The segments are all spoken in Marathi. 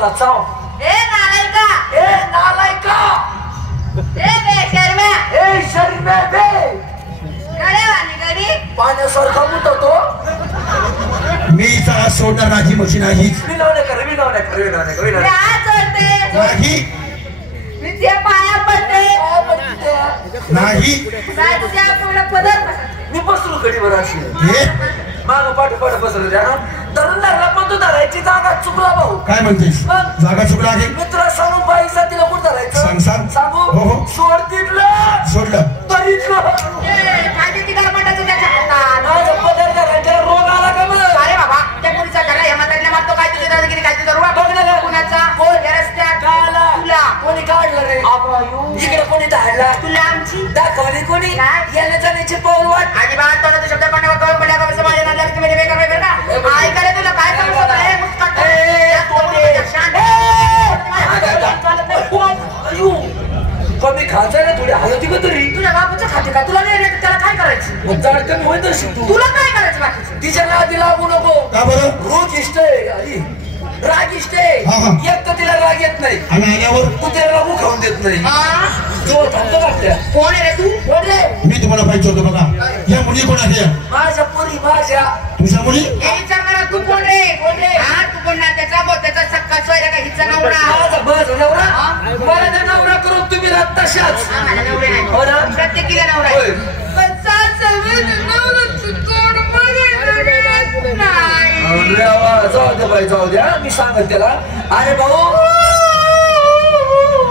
त्याला चाव. ए नालायका, ए नालायका, ए बेशर्म्या, ए शर्म्या बे, गड्यावानी गडी पाण्यासारखा मुततो. मी इथं सोडणार नाही मशी नाही विनवणे कर, विनवणे कर, विनवणे कर, विनवणे. मी आज सोडते, नाही मी त्या पाया पडते नाही. काय तुझ्या पूर्ण पदर मी बसलो गडीवर अशी हे माग पाठ बसलो द्या ना. धरणदारला पण तू धरायची जागा चुकला भाऊ. काय म्हणतेस? जागा चुकला आहे. मी तुला सांगू बाईचा तिला कुठं धरायचं सांग सांग. सांगू. हो हो सोड तिथलं सोडलं. तरीतलं काय ते तिला पटायचं त्याच्या हातात. माझं पदर धरायला रोग आला का मला? अरे बाबा त्या पोलीसचा घरा ह्या म्हातारीला मारतो काय तुझी दादागिरी काय तुझा रुवा बघ ना कुणाचा कोण या रस्त्यात काला तुला कोणी काढलं रे? इकडे कोणी धाडला? तुला आमची दाखवली कोणी? काय? याने जाण्याची पाऊल वाट. अजिबात तोंडाचा शब्द पण नको करू पड्या बाबा समाज नाटला की मेरे बेकार बेकार ना ऐकायला तुला काय समजत आहे मुस्काट कमी खायचं ना थोडी हलती का तरी? तुझ्या बापूचं खाते का तुला नाही त्याला काय करायचं मग जाड कमी होईल तशी तू. तुला काय करायचं बाकीचं तिच्या नादी लागू नको. का बरं? रोज इष्ट आहे आई, राग इष्ट आहे. हा, हा. एक तर तिला राग येत नाही आणि आल्यावर तू तिला लागू खाऊन देत नाही. जो थांबतो का? कोण आहे रे तू कोण रे? मी तुम्हाला पाहिजे होतो बघा. या मुली कोण आहे? माझ्या पुरी माझ्या तुझ्या मुली. हे विचार करा तू कोण रे हा तू कोण ना त्याचा बोल त्याचा सक्का सोयरा का हिचा नवरा माझा बस नवरा. मला जर नवरा करून तुम्ही राहत तशाच. मला नवरे नाही हो ना? प्रत्येकीला नवरा होय. आहे पण नाही जाऊ दे बाई जाऊ द्या. मी सांगत त्याला अरे भाऊ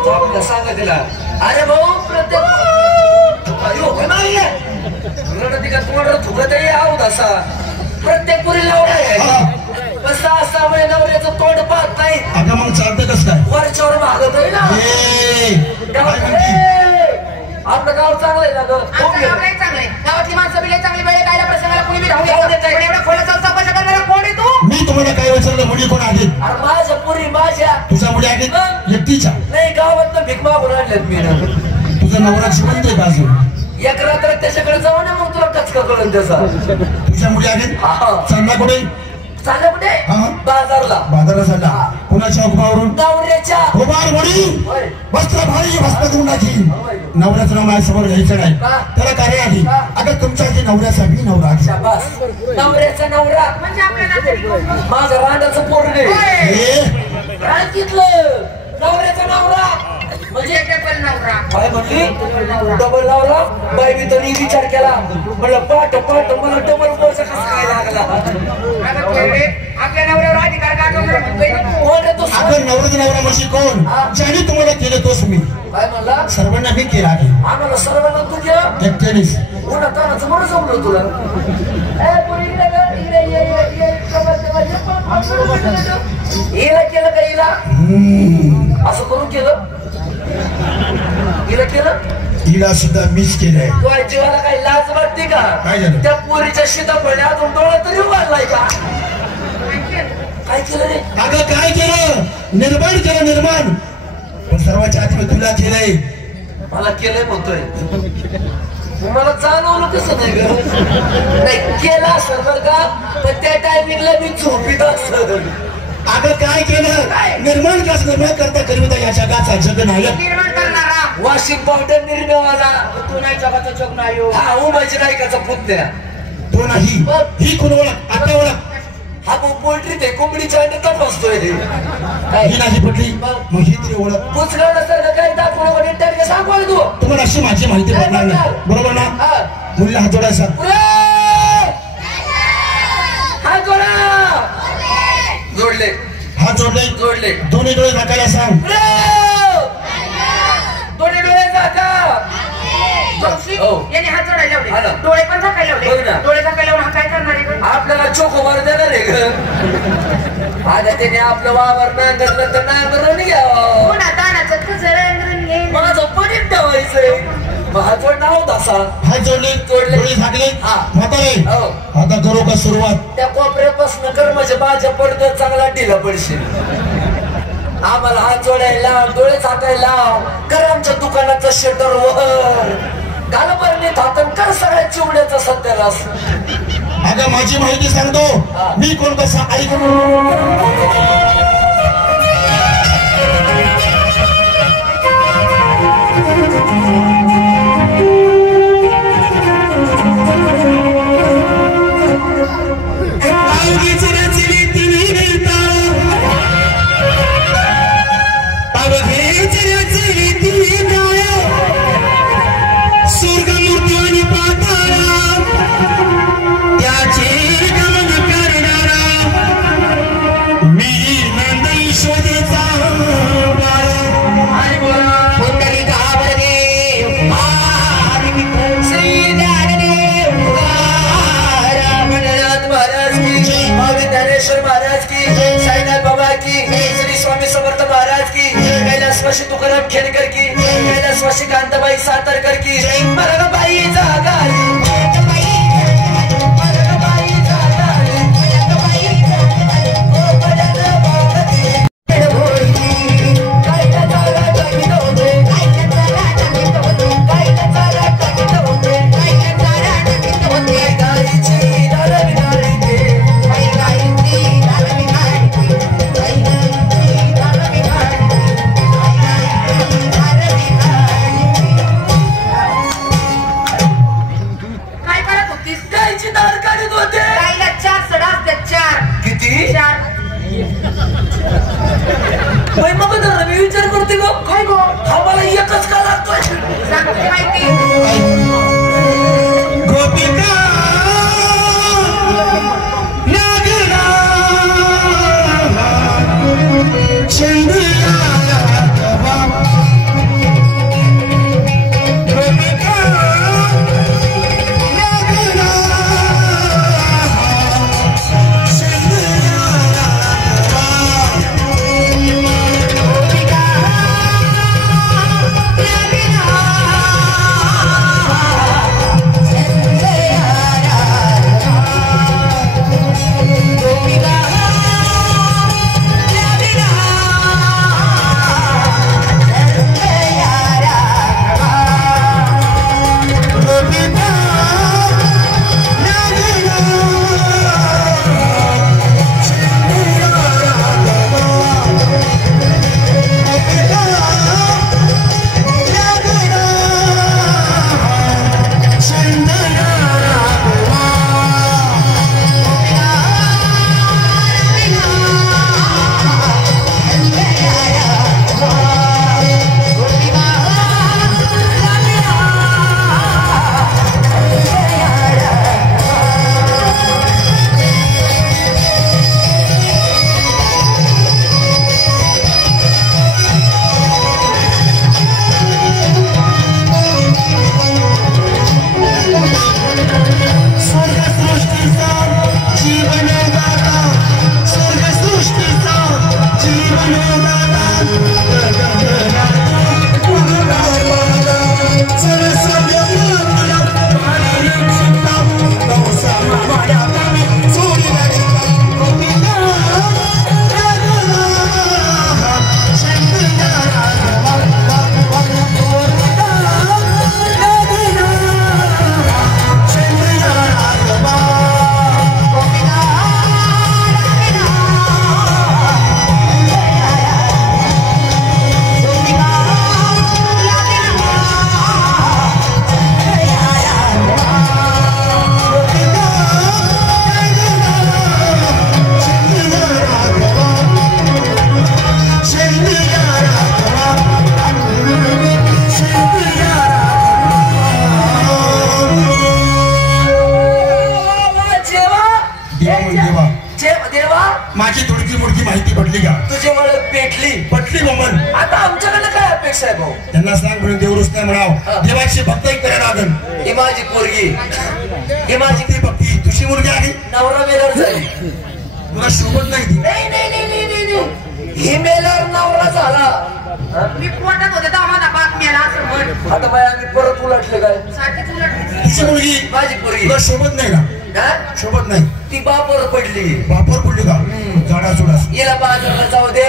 जाऊ द्या सांगत त्याला अरे भाऊ प्रत्येक अयो नाही तिका तोंड थुकत आहोत असा प्रत्येक पुरी नवरा आहे. पण 6-6 महिने नवऱ्याचं तोंड पाहत नाही. आता मग चालतं कसं काय? वरच्यावर मागत आहे ना. काय म्हणते? आपलं गाव चांगलं आहे ना ग. आमचं गाव नाही चांगलंय गावातली माणसं बिले चांगली वेळे कायला प्रसंगाला कुणी बी राहू देत नाही. पण एवढं खोलाचा चौकशा करणारा कोण आहे तू? मी तुम्हाला काय विचारलं? मुली कोण आहेत? अरे माझ्या पुरी माझ्या तुझ्या मुली आहेत? एकटीच्या? नाही गावात भीक मागून आणल्यात मी ना. तुझा नवरा जिवंत आहे का अजून? एक रात्र त्याच्याकडे जाऊ नये मग तुला कचका करून त्याचा. तुझ्या मुली आहेत? चांगला कुठे? चाललं कुठे? बाजारला. बाजारात चालला. कुणाच्या हुकमावरून? नवऱ्याच्या. हुबार मुली होय. वस्त्र भारी वस्त्र गुणाची. नवऱ्याचं नाव माझ्यासमोर घ्यायचं नाही. त्याला कार्य आहे. अगं तुमच्या जे नवऱ्याचा बी नवरा आहे. शाबास. नवऱ्याचा नवरा म्हणजे आपल्या नात्यात माझं रांडाचं पोरगे. हे रांकीतलं नवऱ्याचा नवरा म्हणजे डबल नवरा काय म्हणली? डबल नवरा. बाई मी तरी विचार केला म्हणलं पाठ मला डबल पैसा कसा काय लागला. आपल्या नवऱ्यावर अधिकार का कोण आहे तो? अगं नवऱ्याचा नवरा म्हणजे कोण? ज्याने तुम्हाला केलं तोच मी. काय म्हणला? सर्वांना मी केला आहे. आम्हाला सर्वांना तू केलं. एकट्यानेच. उन्हा तानाचं बरं जमलं तुला. हिला केलं का हिला? असं करून केलं? हिला केलं? तिला सुद्धा मीच केलंय. तुझ्या जीवाला काही लाज वाटते का? काय झालं? त्या पोरीच्या सीताफळी अजून डोळा तरी वाढलाय का? काय केलं रे? अगं काय केलं? निर्माण केलं निर्माण. पण सर्वांच्या आधी मी तुला केलंय. मला केलंय म्हणतोय. मला जाणवलं कसं नाही ग? नाही केलं असं बरं का? पण त्या टायमिंगला मी झोपीत असत. अगं काय केलं? निर्माण कसं निर्माण करता करिता या जगाचा जग नायक. निर्माण करणारा वॉशिंग पावडर निर्मिवाला. तू नाही जगाचा जग नाही हो. हा उमाजी नायकाचा पुतण्या. तो नाही. ही कोण ओळख? आता ओळख. हा मग पोल्ट्री ते कोंबडीच्या अंड्यात तपासतोय. ही नाही पटली मग ही तरी ओळख. पुचलं नसतं काही दाखवलं म्हणजे टार्गेट सांगू तू. तुम्हाला अशी माझी माहिती पडणार नाही. बरोबर ना? मुलीला हात जोडायचा. हात जोडा. जोडले. हात जोडले. जोडले. दोन्ही डोळे झाकायला सांग. दोन्ही डोळे झाका. याने हात जोडायला हा ना. लावले डोळे पण झाकायला बघ लावले. ना. डोळे झाकायला लावून हा काय करणार आहे? आपल्याला चोखोबार देणार आहे ग. आता त्याने आपलं वावर नांगरलं तर नांगरून घ्यावं. पुन्हा तानाचं तुझं रंगून घे. माझं पडीत ठेवायचंय. माझं नाव तसा. हात जोडले. जोडले. डोळे झाकले. हा. म्हातारे हो. आता करू का सुरुवात? त्या कोपऱ्यापासून कर म्हणजे माझ्या पडद्यात चांगला ढिला पडशील. आम्हाला हात जोडायला लाव, डोळे झाकायला लाव. कर आमच्या दुकानाचं शटर वर. घाल बरणीत हातून कर सगळ्या चिवड्याचा सत्यानाश. अगं माझी माहिती सांगतो. मी कोण कसा ऐकून कैलासवासी तुकाराम खेडकर की, कैलासवासी कांताबाई सातारकर की, मरगबाई जागाली, विचार करते गो काय गो आम्हाला एकच का लागतोय माहिती गोपिका नागरा चंद्रिया माझी थोडीशी मोठी माहिती पडली का तुझी मला पटली ममन आता आमच्याकडे काय अपेक्षा आहे भाऊ त्यांना सांग म्हणून देवरुस नाही म्हणाव देवाची भक्ती करायला लागल ही माझी पोरगी ही माझी ती भक्ती तुझी मुलगी आहे नवरा मेल्यावर झाली तुला शोभत नाही ती नाही ही मेल्यावर नवरा झाला मी पोटात होते तर आम्हाला बातम्याला असं म्हण आता बाय आम्ही परत उलटले काय साठीच उलटली तुझी मुलगी माझी पोरगी तुला शोभत नाही का शोभत नाही ती बापावर पडली बापावर पडली का झाडा सोडास हिला बाजारला जाऊ दे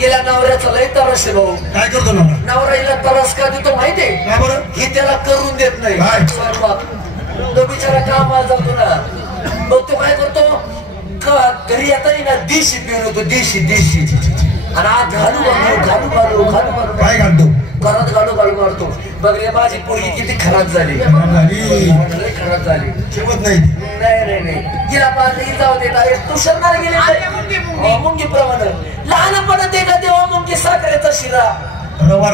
हिला नवऱ्याचा लय तरस आहे भाऊ काय करतो नवरा हिला तरस का देतो माहितीये का बरं ही त्याला करून देत नाही काय? स्वयंपाक तो बिचारा कामाला जातो ना मग तो काय करतो घरी येताना ना देशी पिऊन होतो देशी आणि आज घालू काय घालतो घरात घालू मारतो बघ रे माझी पोरगी किती खराब झाली खराब झाली शोभत नाही नाही गेला पाहिजे जाऊ दे तू शरणार गेले मुंगी प्रमाणे लहानपणात एका तेव्हा मुंगी साखरेचा शिरा रवा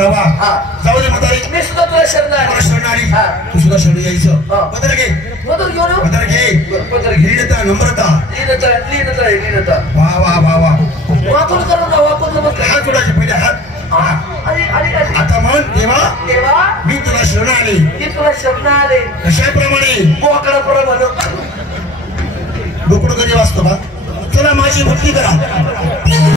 जाऊ दे म्हातारी मी सुद्धा तुला शरणारी तू सुद्धा शरण यायचं पत्र घे लीनता नम्रता लीनता वा वापर करून वापर हात जोडायचे पहिले हात आता म्हण देवा मी तुला शरण आले कशाप्रमाणे बोकडाप्रमाणे बोकड कधी वाचतो बा चला माझी भक्ती करा